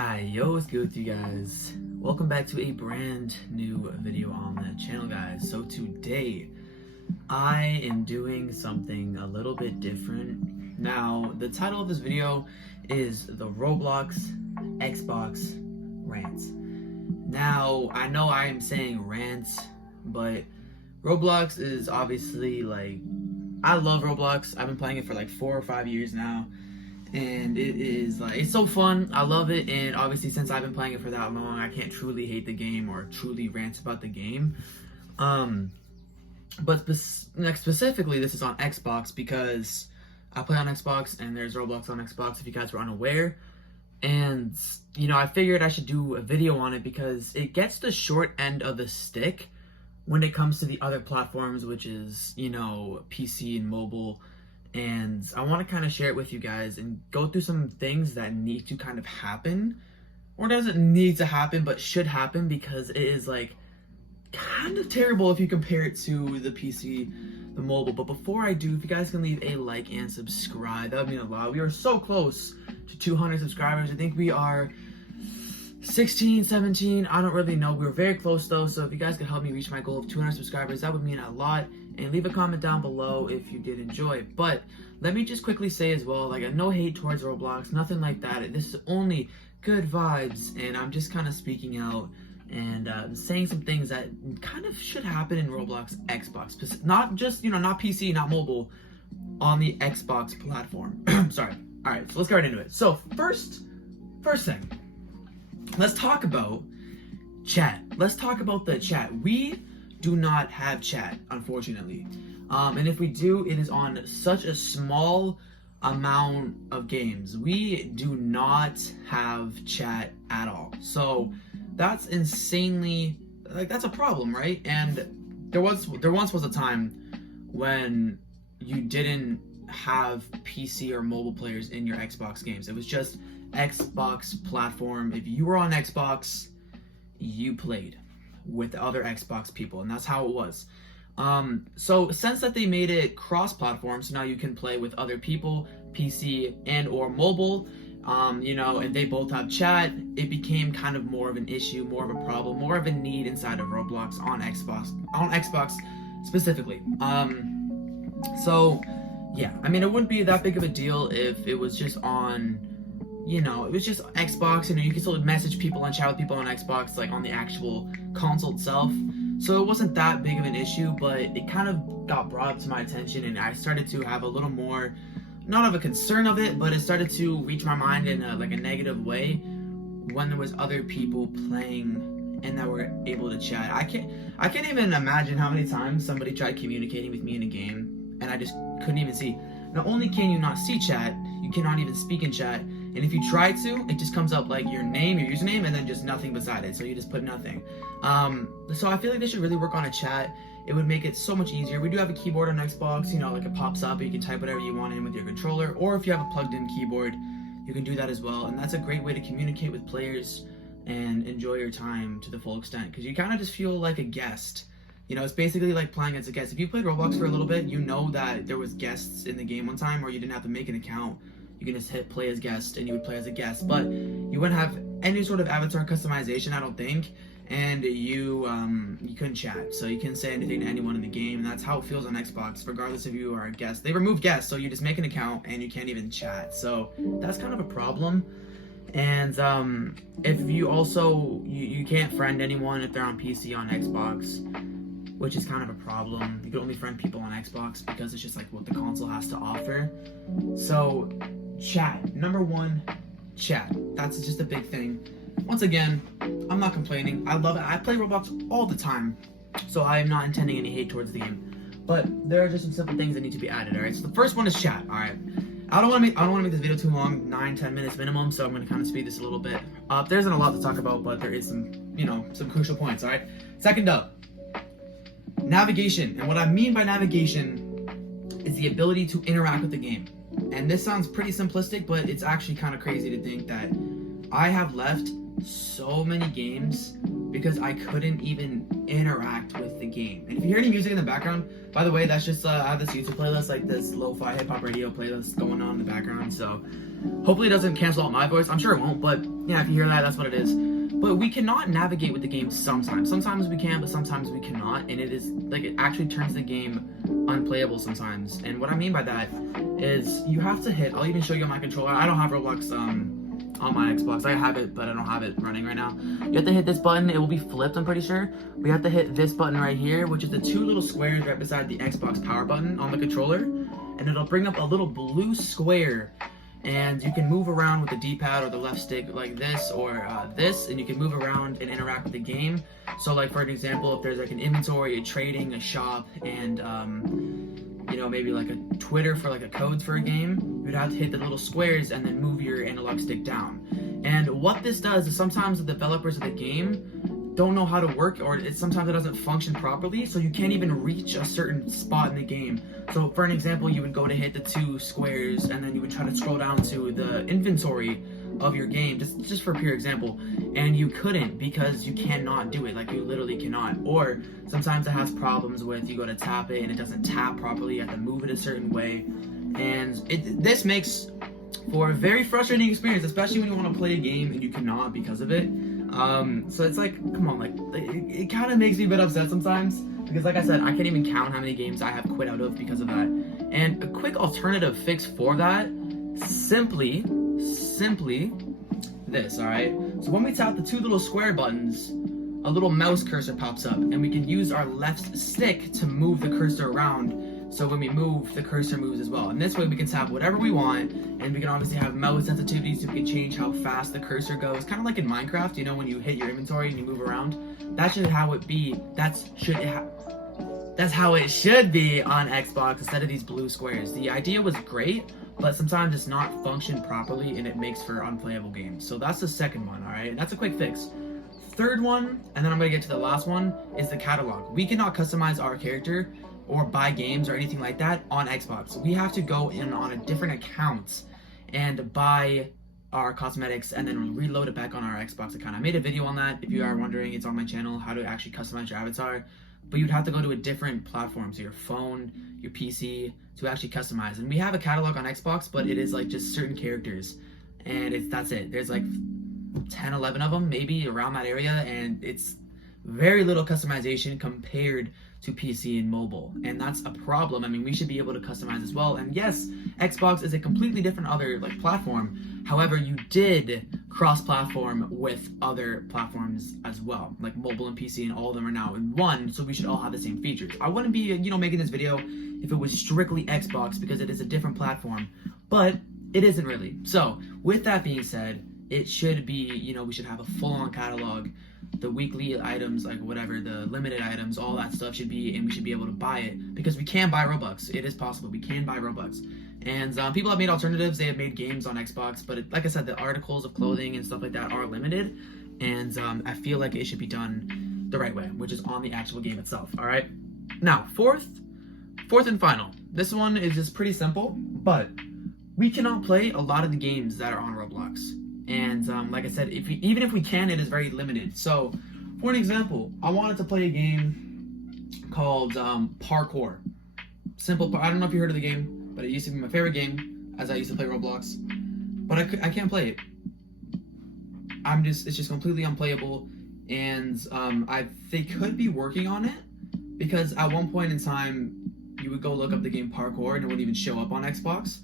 Yo, what's good with you guys? Welcome back to a brand new video on the channel, guys. So today I am doing something a little bit different. Now, the title of this video is the Roblox Xbox Rant. Now, I know I am saying rant, but Roblox is obviously I love Roblox. I've been playing it for like 4 or 5 years now. And it is it's so fun. I love it, and obviously since I've been playing it for that long, I can't truly hate the game or truly rant about the game. But specifically, this is on Xbox because I play on Xbox and there's Roblox on Xbox, if you guys were unaware. And I figured I should do a video on it because it gets the short end of the stick when it comes to the other platforms, which is PC and mobile. And I want to kind of share it with you guys and go through some things that need to kind of happen, or doesn't need to happen but should happen, because it is kind of terrible if you compare it to the PC, the mobile. But before I do, if you guys can leave a like and subscribe, that would mean a lot. We are so close to 200 subscribers. I think we are 16, 17, I don't really know. We're very close though, so if you guys could help me reach my goal of 200 subscribers, that would mean a lot. And leave a comment down below if you did enjoy. But let me just quickly say as well, no hate towards Roblox, nothing like that. This is only good vibes, and I'm just kind of speaking out and saying some things that kind of should happen in Roblox Xbox. Not just, not PC, not mobile, on the Xbox platform. Sorry. All right, so let's get right into it. So first thing, let's talk about chat. Let's talk about the chat. We do not have chat, unfortunately. And if we do, it is on such a small amount of games. We do not have chat at all. So that's insanely, that's a problem, right? And there once was a time when you didn't have PC or mobile players in your Xbox games. It was just Xbox platform. If you were on Xbox, you played with other Xbox people, and that's how it was. So since that they made it cross-platform, so now you can play with other people, PC and or mobile, and they both have chat, it became kind of more of an issue, more of a problem, more of a need inside of Roblox on Xbox specifically. So yeah, I mean, it wouldn't be that big of a deal if it was just on, it was just Xbox, you can still message people and chat with people on Xbox, on the actual console itself. So it wasn't that big of an issue, but it kind of got brought up to my attention, and I started to have a little more, not of a concern of it, but it started to reach my mind in a negative way when there was other people playing and that were able to chat. I can't even imagine how many times somebody tried communicating with me in a game, and I just couldn't even see. Not only can you not see chat, you cannot even speak in chat. And if you try to, it just comes up your name, your username, and then just nothing beside it. So you just put nothing. So I feel like they should really work on a chat. It would make it so much easier. We do have a keyboard on Xbox, it pops up and you can type whatever you want in with your controller. Or if you have a plugged in keyboard, you can do that as well. And that's a great way to communicate with players and enjoy your time to the full extent. Because you kind of just feel like a guest. It's basically like playing as a guest. If you played Roblox for a little bit, you know that there was guests in the game one time where you didn't have to make an account. You can just hit play as guest and you would play as a guest, but you wouldn't have any sort of avatar customization, I don't think, and you couldn't chat, so you couldn't say anything to anyone in the game. And that's how it feels on Xbox, regardless if you are a guest. They removed guests, so you just make an account and you can't even chat, so that's kind of a problem. And if you also, you can't friend anyone if they're on PC on Xbox, which is kind of a problem. You can only friend people on Xbox because it's just what the console has to offer. So chat, number one, chat. That's just a big thing. Once again, I'm not complaining. I love it. I play Roblox all the time, so I am not intending any hate towards the game. But there are just some simple things that need to be added. All right. So the first one is chat. All right. I don't want to make this video too long, 9-10 minutes minimum. So I'm going to kind of speed this a little bit up. There isn't a lot to talk about, but there is some, some crucial points. All right. Second up, navigation. And what I mean by navigation is the ability to interact with the game. And this sounds pretty simplistic, but it's actually kind of crazy to think that I have left so many games because I couldn't even interact with the game. And if you hear any music in the background, by the way, that's just I have this YouTube playlist, this lo-fi hip-hop radio playlist going on in the background, so hopefully it doesn't cancel out my voice. I'm sure it won't, but Yeah, if you hear that, that's what it is. But we cannot navigate with the game sometimes. Sometimes we can, but sometimes we cannot. And it is, like, it actually turns the game unplayable sometimes. And what I mean by that is you have to hit, I'll even show you on my controller. I don't have Roblox on my Xbox. I have it, but I don't have it running right now. You have to hit this button. It will be flipped, I'm pretty sure. We have to hit this button right here, which is the two little squares right beside the Xbox power button on the controller. And it'll bring up a little blue square. And you can move around with the D-pad or the left stick like this or this, and you can move around and interact with the game. So like for an example, if there's like an inventory, a trading, a shop, and you know, maybe like a Twitter for like a codes for a game, you'd have to hit the little squares and then move your analog stick down. And what this does is sometimes the developers of the game don't know how to work, or sometimes it doesn't function properly, so you can't even reach a certain spot in the game. So for an example, you would go to hit the two squares and then you would try to scroll down to the inventory of your game, just for pure example, and you couldn't because you cannot do it. Like, you literally cannot. Or sometimes it has problems with, you go to tap it and it doesn't tap properly, you have to move it a certain way, and this makes for a very frustrating experience, especially when you want to play a game and you cannot because of it. So it's like, come on, like, it kind of makes me a bit upset sometimes, because like I said, I can't even count how many games I have quit out of because of that. And a quick alternative fix for that, simply this, alright? So when we tap the two little square buttons, a little mouse cursor pops up, and we can use our left stick to move the cursor around. So when we move, the cursor moves as well. And this way we can tap whatever we want, and we can obviously have mouse sensitivities so we can change how fast the cursor goes. Kind of like in Minecraft, you know, when you hit your inventory and you move around. That should how it be. That's how it should be on Xbox instead of these blue squares. The idea was great, but sometimes it's not functioned properly and it makes for unplayable games. So that's the second one, alright? That's a quick fix. Third one, and then I'm going to get to the last one, is the catalog. We cannot customize our character or buy games or anything like that on Xbox. We have to go in on a different account and buy our cosmetics and then reload it back on our Xbox account. I made a video on that. If you are wondering, it's on my channel, how to actually customize your avatar. But you'd have to go to a different platform, so your phone, your PC, to actually customize. And we have a catalog on Xbox, but it is like just certain characters, and that's it. There's like 10, 11 of them, maybe around that area, and it's very little customization compared to PC and mobile, and that's a problem. I mean, we should be able to customize as well. And yes, Xbox is a completely different other like platform. However, you did cross-platform with other platforms as well, like mobile and PC, and all of them are now in one, so we should all have the same features. I wouldn't be, you know, making this video if it was strictly Xbox, because it is a different platform, but it isn't really. So with that being said, it should be, you know, we should have a full-on catalog. The weekly items, like whatever, the limited items, all that stuff should be, and we should be able to buy it, because we can buy Robux. It is possible. We can buy Robux. And people have made alternatives. They have made games on Xbox, but like I said, the articles of clothing and stuff like that are limited, and I feel like it should be done the right way, which is on the actual game itself. All right. Now, fourth and final. This one is just pretty simple, but we cannot play a lot of the games that are on Roblox. And like I said, even if we can, it is very limited. So, for an example, I wanted to play a game called Parkour. Simple. I don't know if you heard of the game, but it used to be my favorite game as I used to play Roblox. But I can't play it. It's just completely unplayable. And they could be working on it, because at one point in time, you would go look up the game Parkour and it wouldn't even show up on Xbox.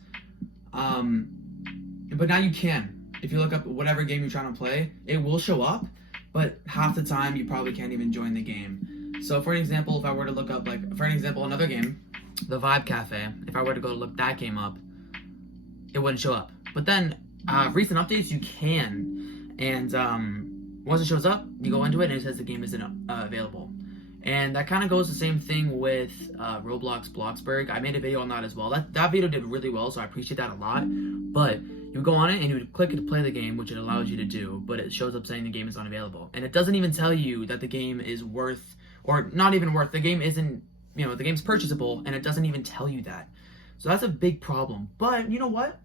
But now you can. If you look up whatever game you're trying to play, it will show up, but half the time you probably can't even join the game. So for an example, if I were to look up, another game, the Vibe Cafe, if I were to go look that game up, it wouldn't show up. But then recent updates, you can, and once it shows up, you go into it and it says the game isn't available. And that kind of goes the same thing with Roblox Bloxburg. I made a video on that as well. That video did really well, so I appreciate that a lot. But you would go on it and you would click to play the game, which it allows you to do, but it shows up saying the game is unavailable. And it doesn't even tell you that the game is worth, or not even worth, the game isn't, you know, the game's purchasable, and it doesn't even tell you that. So that's a big problem. But you know what?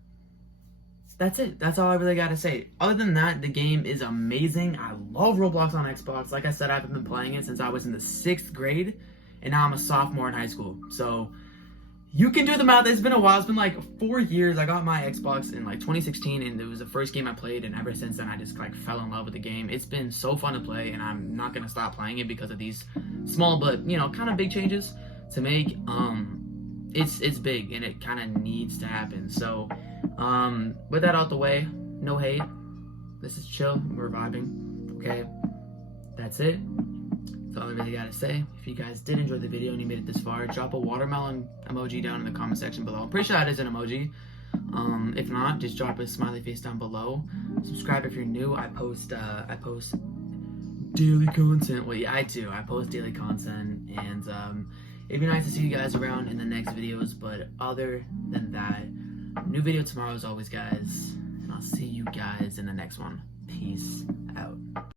That's it. That's all I really got to say. Other than that, the game is amazing. I love Roblox on Xbox. Like I said, I've been playing it since I was in the 6th grade, and now I'm a sophomore in high school. So you can do the math. It's been a while. It's been like 4 years. I got my Xbox in like 2016, and it was the first game I played, and ever since then I just like fell in love with the game. It's been so fun to play, and I'm not gonna stop playing it because of these small but kind of big changes to make. It's big, and it kind of needs to happen. So with that out the way, no hate. This is chill. We're vibing. Okay, that's it. That's all I really gotta say. If you guys did enjoy the video and you made it this far, drop a watermelon emoji down in the comment section below. I'm pretty sure that is an emoji. If not, just drop a smiley face down below. Subscribe if you're new. I post daily content. Well, yeah, I do. I post daily content, and it'd be nice to see you guys around in the next videos. But other than that, new video tomorrow as always, guys. And I'll see you guys in the next one. Peace out.